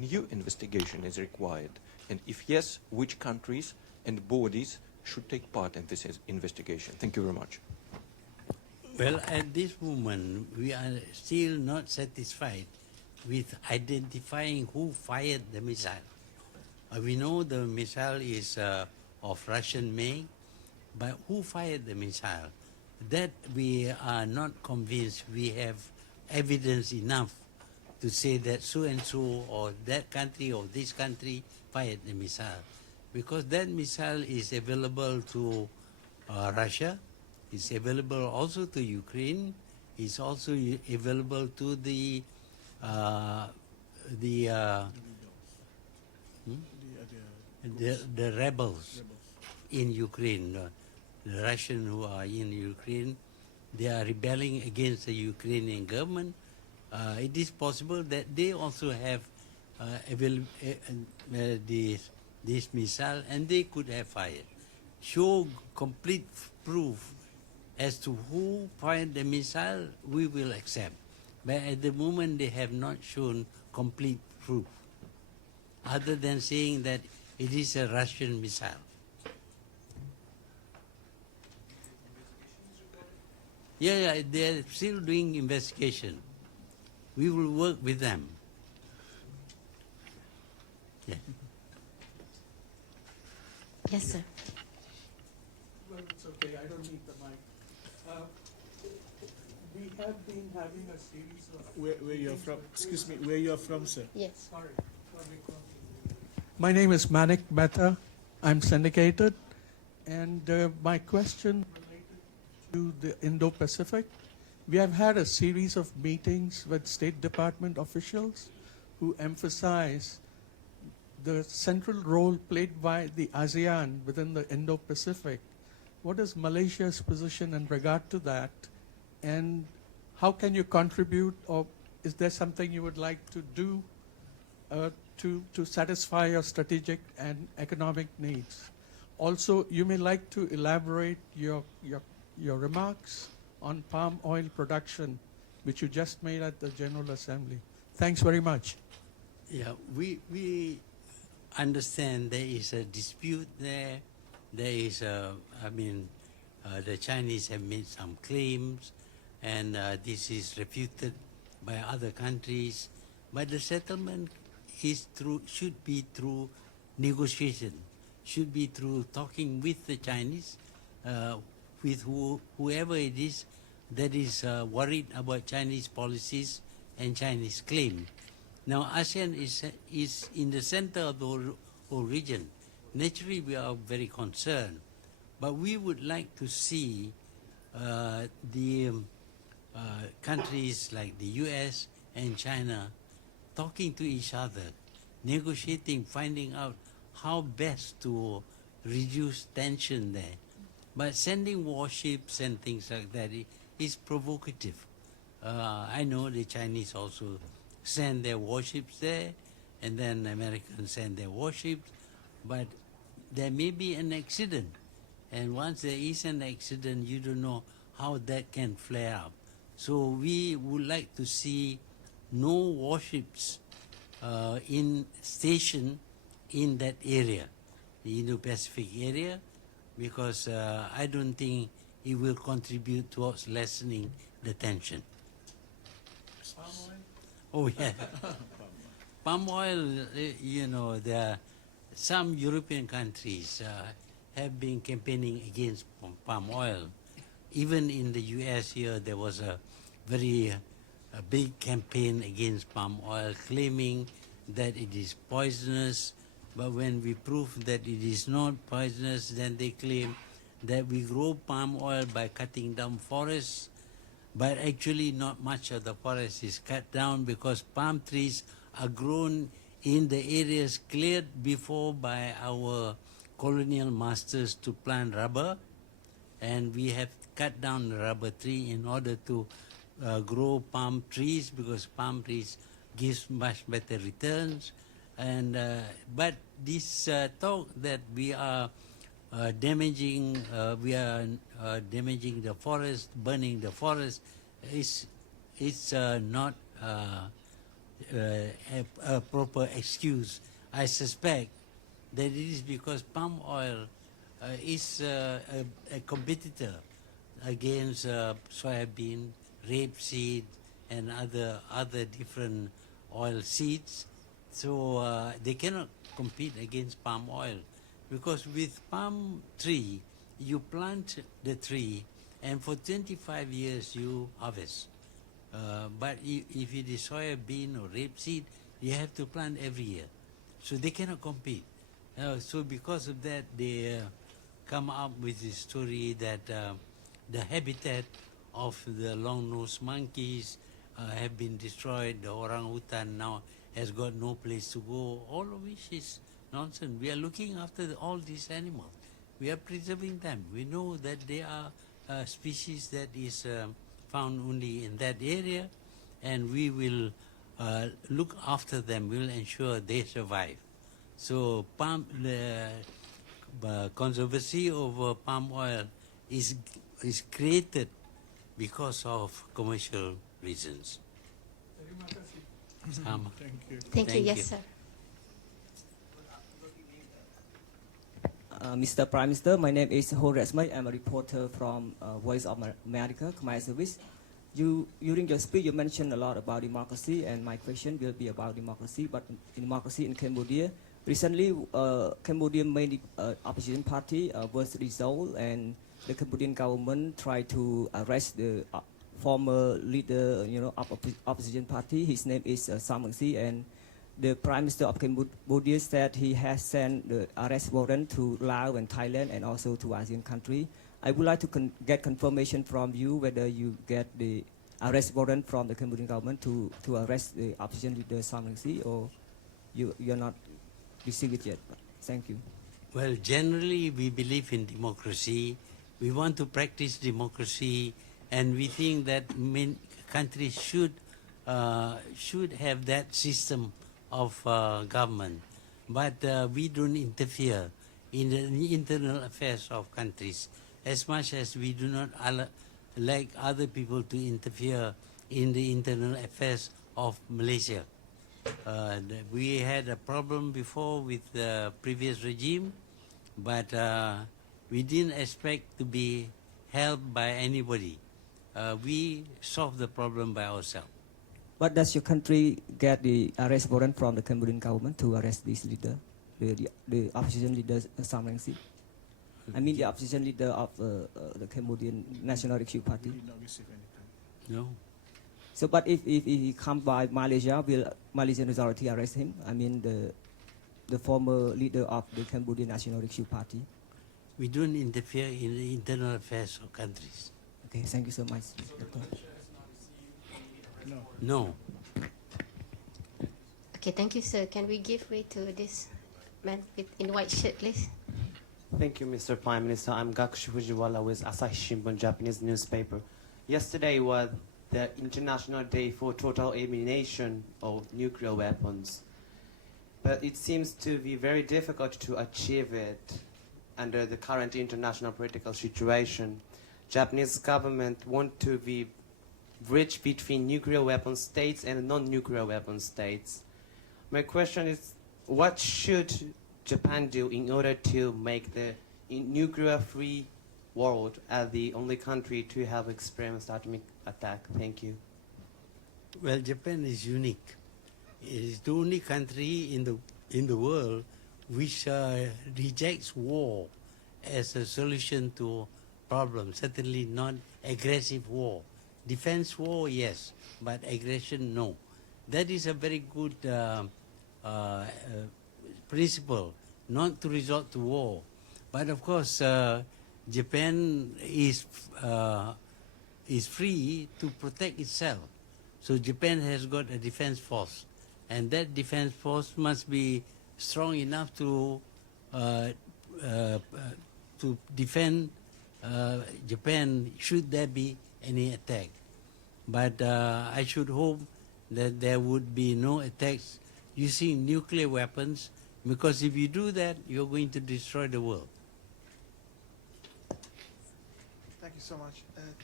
new investigation is required? And if yes, which countries and bodies should take part in this investigation? Thank you very much. Well, at this moment, we are still not satisfied with identifying who fired the missile. We know the missile is of Russian make, but who fired the missile? That we are not convinced we have evidence enough to say that so and so or that country or this country fired the missile. Because that missile is available to Russia, it's available also to Ukraine, it's also available to the rebels in Ukraine, the Russian who are in Ukraine. They are rebelling against the Ukrainian government. It is possible that they also have this missile and they could have fired. Show complete proof as to who fired the missile, we will accept. But at the moment, they have not shown complete proof, other than saying that it is a Russian missile. Yeah, they're still doing investigation. We will work with them. Yeah. Yes, sir. Well, it's okay. I don't need the mic. We have been having a series of... Where you're from? Excuse me, where you're from, sir? Yes. Sorry. My name is Manik Mehta. I'm syndicated. And my question related to the Indo-Pacific. We have had a series of meetings with State Department officials who emphasize the central role played by the ASEAN within the Indo-Pacific. What is Malaysia's position in regard to that? And how can you contribute, or is there something you would like to do to satisfy your strategic and economic needs? Also, you may like to elaborate your remarks on palm oil production, which you just made at the General Assembly. Thanks very much. Yeah, we understand there is a dispute there. There is the Chinese have made some claims, and this is refuted by other countries. But the settlement should be through negotiation, should be through talking with the Chinese, with whoever it is that is worried about Chinese policies and Chinese claim. Now, ASEAN is in the center of the whole region. Naturally, we are very concerned, but we would like to see the countries like the US and China talking to each other, negotiating, finding out how best to reduce tension there. But sending warships and things like that is provocative. I know the Chinese also send their warships there, and then Americans send their warships, but there may be an accident. And once there is an accident, you don't know how that can flare up. So we would like to see no warships stationed in that area, the Indo-Pacific area, because I don't think it will contribute towards lessening the tension. Palm oil? Oh, yeah. Palm oil, there are some European countries have been campaigning against palm oil. Even in the US here, there was a very big campaign against palm oil, claiming that it is poisonous. But when we prove that it is not poisonous, then they claim that we grow palm oil by cutting down forests. But actually not much of the forest is cut down, because palm trees are grown in the areas cleared before by our colonial masters to plant rubber. And we have cut down the rubber tree in order to grow palm trees, because palm trees gives much better returns. And but this talk that we are damaging the forest, burning the forest, is not a proper excuse. I suspect that it is because palm oil is a competitor against soybean, rapeseed, and other different oil seeds. So they cannot compete against palm oil, because with palm tree, you plant the tree, and for 25 years you harvest. But if it is soybean or rapeseed, you have to plant every year. So they cannot compete. So because of that, they come up with this story that the habitat of the long-nosed monkeys have been destroyed. The orangutan now has got no place to go, all of which is nonsense. We are looking after all these animals. We are preserving them. We know that they are a species that is found only in that area, and we will look after them. We will ensure they survive. So the controversy over palm oil is created because of commercial reasons. Thank you. Thank you. Yes, sir. Mr. Prime Minister, my name is Ho Resmay. I'm a reporter from Voice of America, Khmer Service. During your speech, you mentioned a lot about democracy, and my question will be about democracy. But democracy in Cambodia, recently, Cambodian main opposition party was dissolved, and the Cambodian government tried to arrest the former leader, of opposition party. His name is Sam Rainsy, and the Prime Minister of Cambodia said he has sent the arrest warrant to Laos and Thailand and also to ASEAN country. I would like to get confirmation from you whether you get the arrest warrant from the Cambodian government to arrest the opposition leader Sam Rainsy, or you're not received it yet. Thank you. Well, generally we believe in democracy. We want to practice democracy, and we think that countries should have that system of government. But we don't interfere in the internal affairs of countries, as much as we do not like other people to interfere in the internal affairs of Malaysia. We had a problem before with the previous regime, but we didn't expect to be helped by anybody. We solved the problem by ourselves. But does your country get the arrest warrant from the Cambodian government to arrest this leader, the opposition leader Sam Rainsy? I mean the opposition leader of the Cambodian National Rescue Party. No. So, but if he comes by Malaysia, will Malaysian authority arrest him? I mean the former leader of the Cambodian National Rescue Party. We don't interfere in the internal affairs of countries. Okay, thank you so much. No. Okay, thank you, sir. Can we give way to this man in white shirt, please? Thank you, Mr. Prime Minister. I'm Gakushu Fujiwara with Asahi Shimbun, Japanese newspaper. Yesterday was the International Day for Total Elimination of Nuclear Weapons. But it seems to be very difficult to achieve it under the current international political situation. Japanese government want to be bridge between nuclear weapon states and non-nuclear weapon states. My question is, what should Japan do in order to make the nuclear-free world as the only country to have experienced atomic attack? Thank you. Well, Japan is unique. It is the only country in the world which rejects war as a solution to problems. Certainly not aggressive war. Defense war, yes, but aggression, no. That is a very good principle, not to resort to war. But of course, Japan is free to protect itself. So Japan has got a defense force, and that defense force must be strong enough to defend Japan should there be any attack. But I should hope that there would be no attacks using nuclear weapons, because if you do that, you're going to destroy the world. Thank you so much.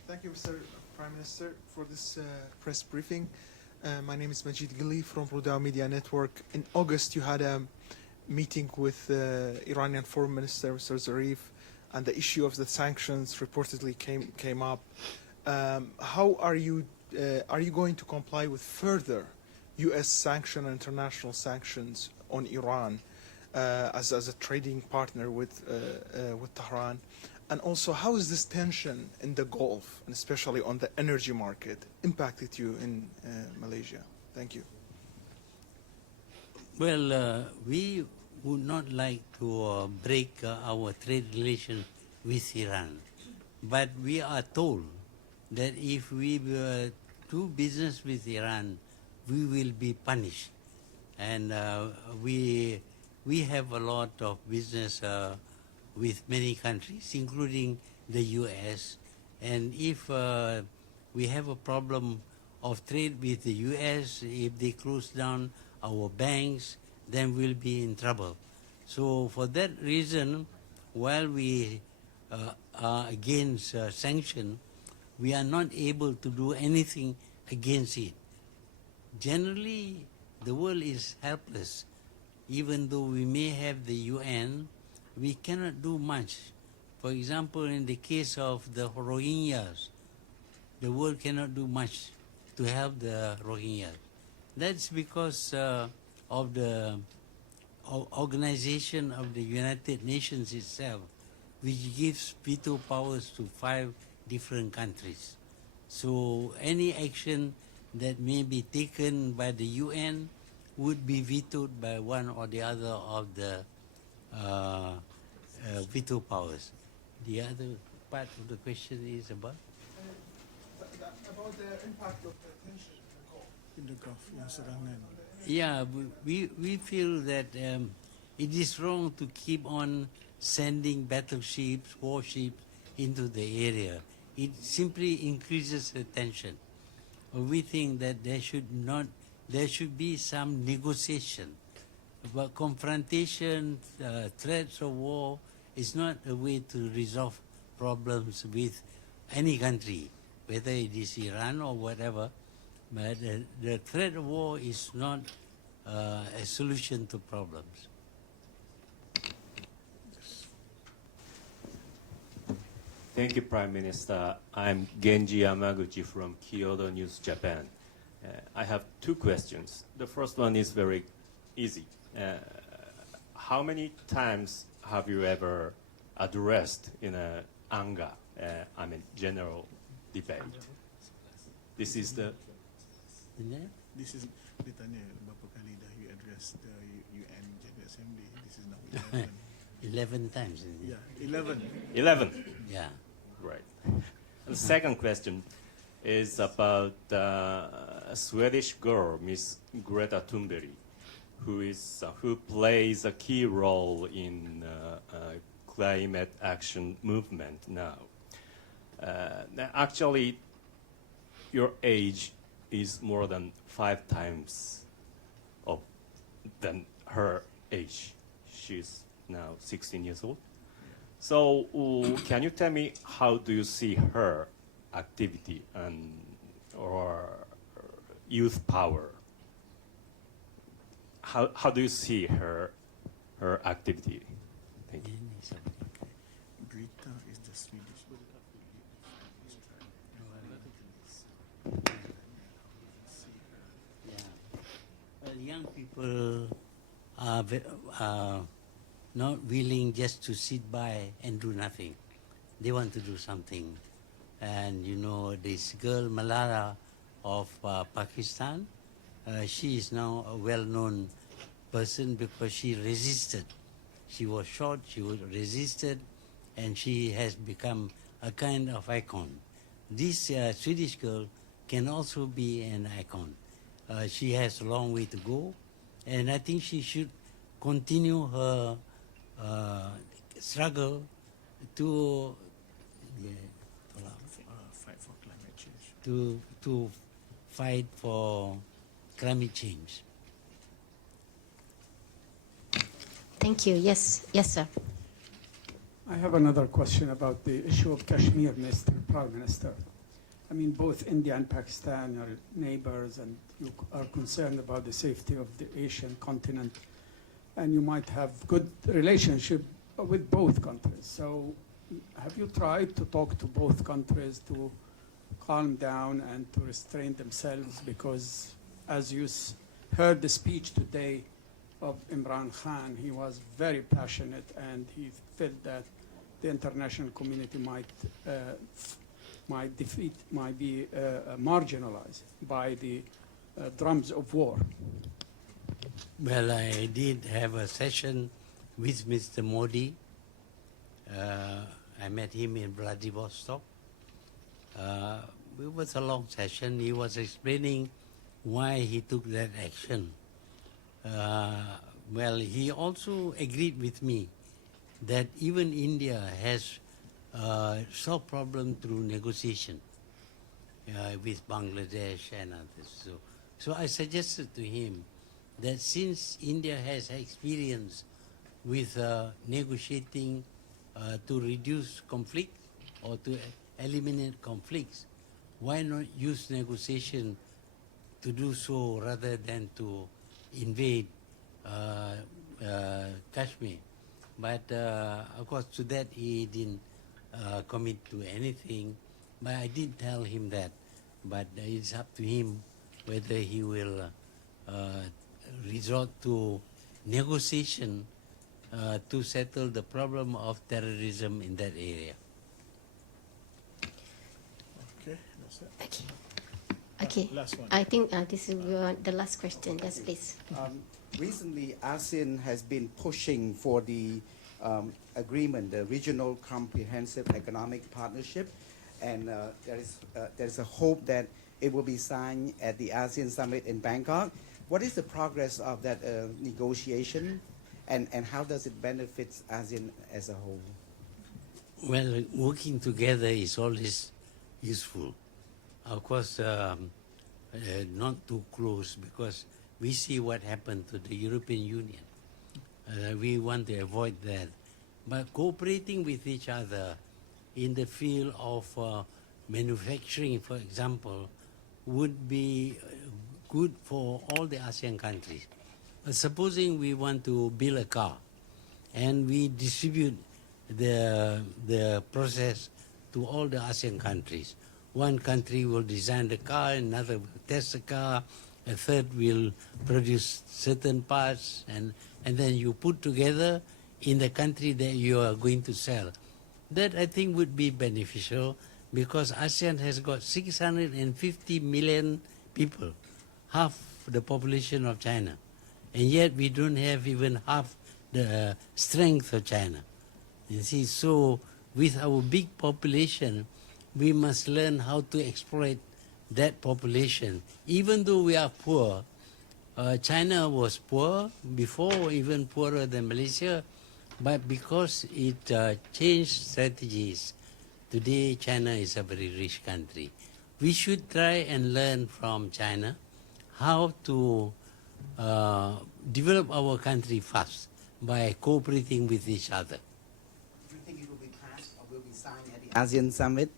Thank you, Mr. Prime Minister, for this press briefing. My name is Majid Ghili from Rudao Media Network. In August, you had a meeting with Iranian Foreign Minister, Mr. Zarif, and the issue of the sanctions reportedly came up. How are you going to comply with further U.S. sanction and international sanctions on Iran as a trading partner with Tehran? And also, how is this tension in the Gulf, and especially on the energy market, impacted you in Malaysia? Thank you. Well, we would not like to break our trade relation with Iran. But we are told that if we do business with Iran, we will be punished. And we have a lot of business with many countries, including the U.S. And if we have a problem of trade with the U.S., if they close down our banks, then we'll be in trouble. So for that reason, while we are against sanction, we are not able to do anything against it. Generally, the world is helpless. Even though we may have the UN, we cannot do much. For example, in the case of the Rohingyas, the world cannot do much to help the Rohingyas. That's because of the organization of the United Nations itself, which gives veto powers to 5 different countries. So any action that may be taken by the UN would be vetoed by one or the other of the veto powers. The other part of the question is about? About the impact of the tension in the Gulf. Yeah, we feel that it is wrong to keep on sending battleships, warships into the area. It simply increases the tension. We think that there should be some negotiation. But confrontation, threats of war is not a way to resolve problems with any country, whether it is Iran or whatever. But the threat of war is not a solution to problems. Thank you, Prime Minister. I'm Genji Yamaguchi from Kyodo News, Japan. I have 2 questions. The first one is very easy. How many times have you ever addressed in a UNGA, general debate? This is the... This is ditanya berapa kali dah you address the UN General Assembly. This is now 11 times. Yeah, 11. 11? Yeah. Right. The second question is about a Swedish girl, Miss Greta Thunberg, who plays a key role in climate action movement now. Actually, your age is more than 5 times than her age. She's now 16 years old. So can you tell me how do you see her activity or youth power? How do you see her activity? Thank you. Greta is the Swedish. Well, young people are not willing just to sit by and do nothing. They want to do something. And you know, this girl Malala of Pakistan, she is now a well-known person because she resisted. She was shot, she resisted, and she has become a kind of icon. This Swedish girl can also be an icon. She has a long way to go, and I think she should continue her struggle to Fight for climate change. to fight for climate change. Thank you. Yes, sir. I have another question about the issue of Kashmir, Mr. Prime Minister. I mean, both India and Pakistan are neighbors, and you are concerned about the safety of the Asian continent, and you might have good relationship with both countries. So have you tried to talk to both countries to calm down and to restrain themselves? Because as you heard the speech today of Imran Khan, he was very passionate, and he felt that the international community might be marginalized by the drums of war. Well, I did have a session with Mr. Modi. I met him in Vladivostok. It was a long session. He was explaining why he took that action. Well, he also agreed with me that even India has solved problem through negotiation with Bangladesh and others. So I suggested to him that since India has experience with negotiating to reduce conflict or to eliminate conflicts, why not use negotiation to do so rather than to invade Kashmir? But of course, to that he didn't commit to anything. But I did tell him that. But it's up to him whether he will resort to negotiation to settle the problem of terrorism in that area. Okay, that's it. Okay. Okay. Last one. I think this is the last question. Yes, please. Recently, ASEAN has been pushing for the agreement, the Regional Comprehensive Economic Partnership, and there is a hope that it will be signed at the ASEAN Summit in Bangkok. What is the progress of that negotiation, and how does it benefit ASEAN as a whole? Well, working together is always useful. Of course, not too close, because we see what happened to the European Union. We want to avoid that. But cooperating with each other in the field of manufacturing, for example, would be good for all the ASEAN countries. Supposing we want to build a car and we distribute the process to all the ASEAN countries. One country will design the car, another will test the car, a third will produce certain parts, and then you put together in the country that you are going to sell. That I think would be beneficial, because ASEAN has got 650 million people, half the population of China. And yet we don't have even half the strength of China. You see, so with our big population, we must learn how to exploit that population. Even though we are poor, China was poor before, even poorer than Malaysia, but because it changed strategies, today China is a very rich country. We should try and learn from China how to develop our country fast by cooperating with each other. Do you think it will be passed or will be signed at the ASEAN Summit?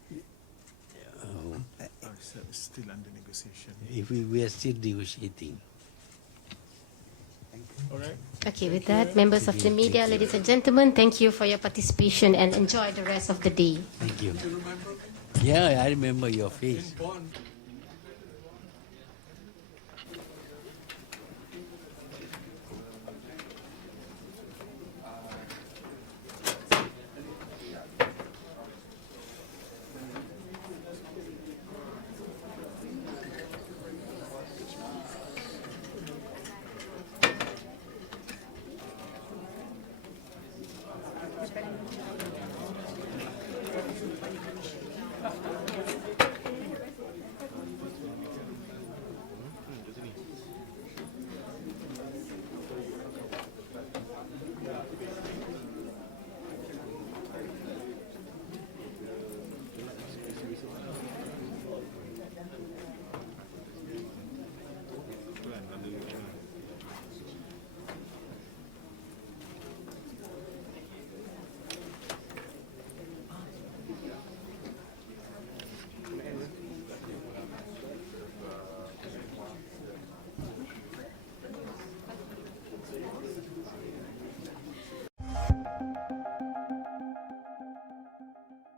So it's still under negotiation. If we are still negotiating. All right. Okay, with that, members of the media, ladies and gentlemen, thank you for your participation and enjoy the rest of the day. Thank you. Yeah, I remember your face. In Bonn,